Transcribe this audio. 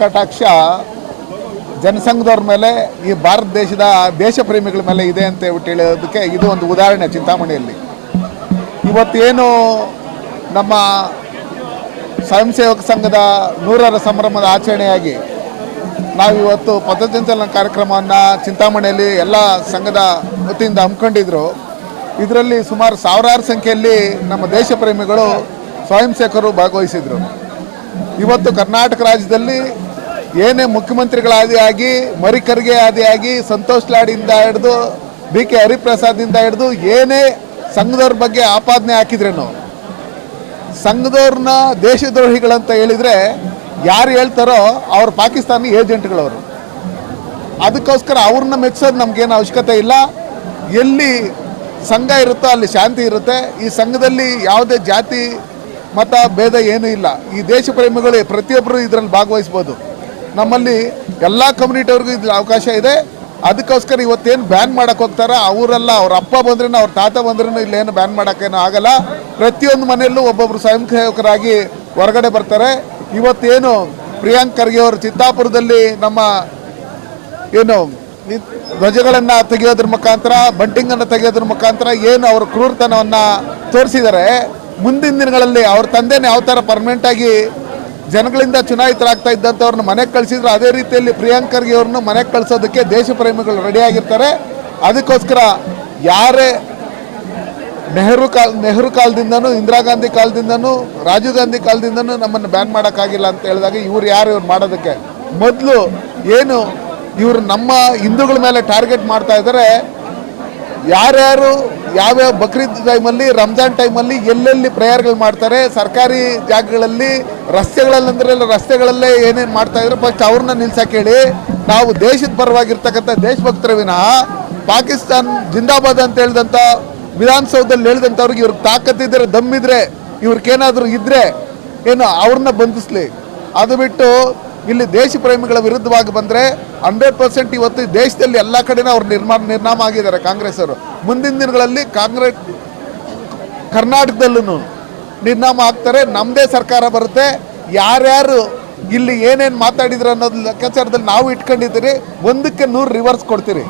ಕಟಾಕ್ಷ ಜನಸಂಘದವ್ರ ಮೇಲೆ, ಈ ಭಾರತ ದೇಶದ ದೇಶ ಪ್ರೇಮಿಗಳ ಮೇಲೆ ಇದೆ ಅಂತ ಹೇಳ್ಬಿಟ್ಟು ಹೇಳೋದಕ್ಕೆ ಇದು ಒಂದು ಉದಾಹರಣೆ ಚಿಂತಾಮಣಿಯಲ್ಲಿ. ಇವತ್ತೇನು ನಮ್ಮ ಸ್ವಯಂ ಸೇವಕ ಸಂಘದ ನೂರರ ಸಂಭ್ರಮದ ಆಚರಣೆಯಾಗಿ ನಾವಿವತ್ತು ಪಥಸಂಚಲನ ಕಾರ್ಯಕ್ರಮವನ್ನು ಚಿಂತಾಮಣಿಯಲ್ಲಿ ಎಲ್ಲ ಸಂಘದ ವತಿಯಿಂದ ಹಮ್ಮಿಕೊಂಡಿದ್ರು. ಇದರಲ್ಲಿ ಸುಮಾರು ಸಾವಿರಾರು ಸಂಖ್ಯೆಯಲ್ಲಿ ನಮ್ಮ ದೇಶ ಪ್ರೇಮಿಗಳು ಸ್ವಯಂ ಸೇವಕರು ಭಾಗವಹಿಸಿದರು. ಇವತ್ತು ಕರ್ನಾಟಕ ರಾಜ್ಯದಲ್ಲಿ ಏನೇ ಮುಖ್ಯಮಂತ್ರಿಗಳಾದಿಯಾಗಿ ಮರಿಕರ್ಗೆ ಆದಿಯಾಗಿ ಸಂತೋಷ್ ಲಾಡಿಂದ ಹಿಡಿದು, ಬಿ ಕೆ ಹರಿಪ್ರಸಾದಿಂದ ಹಿಡಿದು ಏನೇ ಸಂಘದವ್ರ ಬಗ್ಗೆ ಆಪಾದನೆ ಹಾಕಿದ್ರೇನು, ಸಂಘದವ್ರನ್ನ ದೇಶದ್ರೋಹಿಗಳಂತ ಹೇಳಿದರೆ ಯಾರು ಹೇಳ್ತಾರೋ ಅವ್ರು ಪಾಕಿಸ್ತಾನಿ ಏಜೆಂಟ್ಗಳವರು. ಅದಕ್ಕೋಸ್ಕರ ಅವ್ರನ್ನ ಮೆಚ್ಚೋದು ನಮಗೇನು ಅವಶ್ಯಕತೆ ಇಲ್ಲ. ಎಲ್ಲಿ ಸಂಘ ಇರುತ್ತೋ ಅಲ್ಲಿ ಶಾಂತಿ ಇರುತ್ತೆ. ಈ ಸಂಘದಲ್ಲಿ ಯಾವುದೇ ಜಾತಿ ಮತ ಭೇದ ಏನೂ ಇಲ್ಲ. ಈ ದೇಶ ಪ್ರೇಮಿಗಳು ಪ್ರತಿಯೊಬ್ಬರು ಇದರಲ್ಲಿ ಭಾಗವಹಿಸ್ಬೋದು. ನಮ್ಮಲ್ಲಿ ಎಲ್ಲ ಕಮ್ಯುನಿಟಿಯವ್ರಿಗೂ ಇದ್ರ ಅವಕಾಶ ಇದೆ. ಅದಕ್ಕೋಸ್ಕರ ಇವತ್ತೇನು ಬ್ಯಾನ್ ಮಾಡಕ್ಕೆ ಹೋಗ್ತಾರ ಅವರೆಲ್ಲ ಅವ್ರ ಅಪ್ಪ ಬಂದ್ರೂ ಅವ್ರ ತಾತ ಬಂದ್ರೂ ಇಲ್ಲೇನು ಬ್ಯಾನ್ ಮಾಡೋಕ್ಕೇನು ಆಗಲ್ಲ. ಪ್ರತಿಯೊಂದು ಮನೆಯಲ್ಲೂ ಒಬ್ಬೊಬ್ಬರು ಸ್ವಯಂ ಸೇವಕರಾಗಿ ಹೊರಗಡೆ ಬರ್ತಾರೆ. ಇವತ್ತೇನು ಪ್ರಿಯಾಂಕ್ ಖರ್ಗೆ ಅವರು ಚಿತ್ತಾಪುರದಲ್ಲಿ ನಮ್ಮ ಏನು ಧ್ವಜಗಳನ್ನು ತೆಗೆಯೋದ್ರ ಮುಖಾಂತರ, ಬಂಟಿಂಗನ್ನು ತೆಗೆಯೋದ್ರ ಮುಖಾಂತರ ಏನು ಅವರು ಕ್ರೂರ್ತನವನ್ನು ತೋರಿಸಿದ್ದಾರೆ. ಮುಂದಿನ ದಿನಗಳಲ್ಲಿ ಅವ್ರ ತಂದೆನೇ ಯಾವ ಥರ ಪರ್ಮನೆಂಟ್ ಆಗಿ ಜನಗಳಿಂದ ಚುನಾಯಿತರಾಗ್ತಾ ಇದ್ದಂಥವ್ರನ್ನ ಮನೆಗೆ ಕಳಿಸಿದ್ರು, ಅದೇ ರೀತಿಯಲ್ಲಿ ಪ್ರಿಯಾಂಕರ್ಗೆ ಅವ್ರನ್ನ ಮನೆಗೆ ಕಳಿಸೋದಕ್ಕೆ ದೇಶ ಪ್ರೇಮಿಗಳು ರೆಡಿಯಾಗಿರ್ತಾರೆ ಅದಕ್ಕೋಸ್ಕರ ಯಾರೇ ನೆಹರು ಕಾಲ, ನೆಹರು ಕಾಲದಿಂದನೂ, ಇಂದಿರಾ ಗಾಂಧಿ ಕಾಲದಿಂದನೂ, ರಾಜೀವ್ ಗಾಂಧಿ ಕಾಲದಿಂದನೂ ನಮ್ಮನ್ನು ಬ್ಯಾನ್ ಮಾಡೋಕ್ಕಾಗಿಲ್ಲ ಅಂತ ಹೇಳಿದಾಗ ಇವ್ರು ಯಾರು ಇವ್ರು ಮಾಡೋದಕ್ಕೆ? ಮೊದಲು ಏನು ಇವರು ನಮ್ಮ ಹಿಂದೂಗಳ ಮೇಲೆ ಟಾರ್ಗೆಟ್ ಮಾಡ್ತಾ ಇದ್ದಾರೆ ಯಾರ್ಯಾರು ಯಾವ್ಯಾವ ಬಕ್ರೀದ್ ಟೈಮಲ್ಲಿ ರಂಜಾನ್ ಟೈಮಲ್ಲಿ ಎಲ್ಲೆಲ್ಲಿ ಪ್ರೇಯರ್ಗಳು ಮಾಡ್ತಾರೆ, ಸರ್ಕಾರಿ ಜಾಗಗಳಲ್ಲಿ ರಸ್ತೆಗಳಲ್ಲಿ ಅಂದ್ರೆ ರಸ್ತೆಗಳಲ್ಲೇ ಏನೇನು ಮಾಡ್ತಾ ಇದ್ರು, ಫಸ್ಟ್ ಅವ್ರನ್ನ ನಿಲ್ಸಕ್ಕೆ ಹೇಳಿ ನಾವು ದೇಶದ ಪರವಾಗಿರ್ತಕ್ಕಂಥ ದೇಶಭಕ್ತರ ವಿನಃ ಪಾಕಿಸ್ತಾನ್ ಜಿಂದಾಬಾದ್ ಅಂತ ಹೇಳಿದಂಥ ವಿಧಾನಸೌಧದಲ್ಲಿ ಹೇಳಿದಂಥವ್ರಿಗೆ ಇವ್ರಿಗೆ ತಾಕತ್ತಿದ್ರೆ ದಮ್ಮಿದ್ರೆ ಇವ್ರಿಗೇನಾದರೂ ಇದ್ರೆ, ಏನು ಅವ್ರನ್ನ ಬಂಧಿಸ್ಲಿ. ಅದು ಬಿಟ್ಟು ಇಲ್ಲಿ ದೇಶ ಪ್ರೇಮಿಗಳ ವಿರುದ್ಧವಾಗಿ ಬಂದರೆ ಹಂಡ್ರೆಡ್ ಪರ್ಸೆಂಟ್ ಇವತ್ತು ದೇಶದಲ್ಲಿ ಎಲ್ಲ ಕಡೆನೂ ಅವ್ರು ನಿರ್ಮಾಣ ನಿರ್ನಾಮ ಆಗಿದ್ದಾರೆ ಕಾಂಗ್ರೆಸ್ ಅವರು. ಮುಂದಿನ ದಿನಗಳಲ್ಲಿ ಕಾಂಗ್ರೆಸ್ ಕರ್ನಾಟಕದಲ್ಲೂ ನಿರ್ನಾಮ ಆಗ್ತಾರೆ ನಮ್ಮದೇ ಸರ್ಕಾರ ಬರುತ್ತೆ. ಯಾರ್ಯಾರು ಇಲ್ಲಿ ಏನೇನು ಮಾತಾಡಿದ್ರು ಅನ್ನೋದು ಲೆಕ್ಕಾಚಾರದಲ್ಲಿ ನಾವು ಇಟ್ಕೊಂಡಿದ್ದೀರಿ, ಒಂದಕ್ಕೆ ನೂರು ರಿವರ್ಸ್ ಕೊಡ್ತೀರಿ.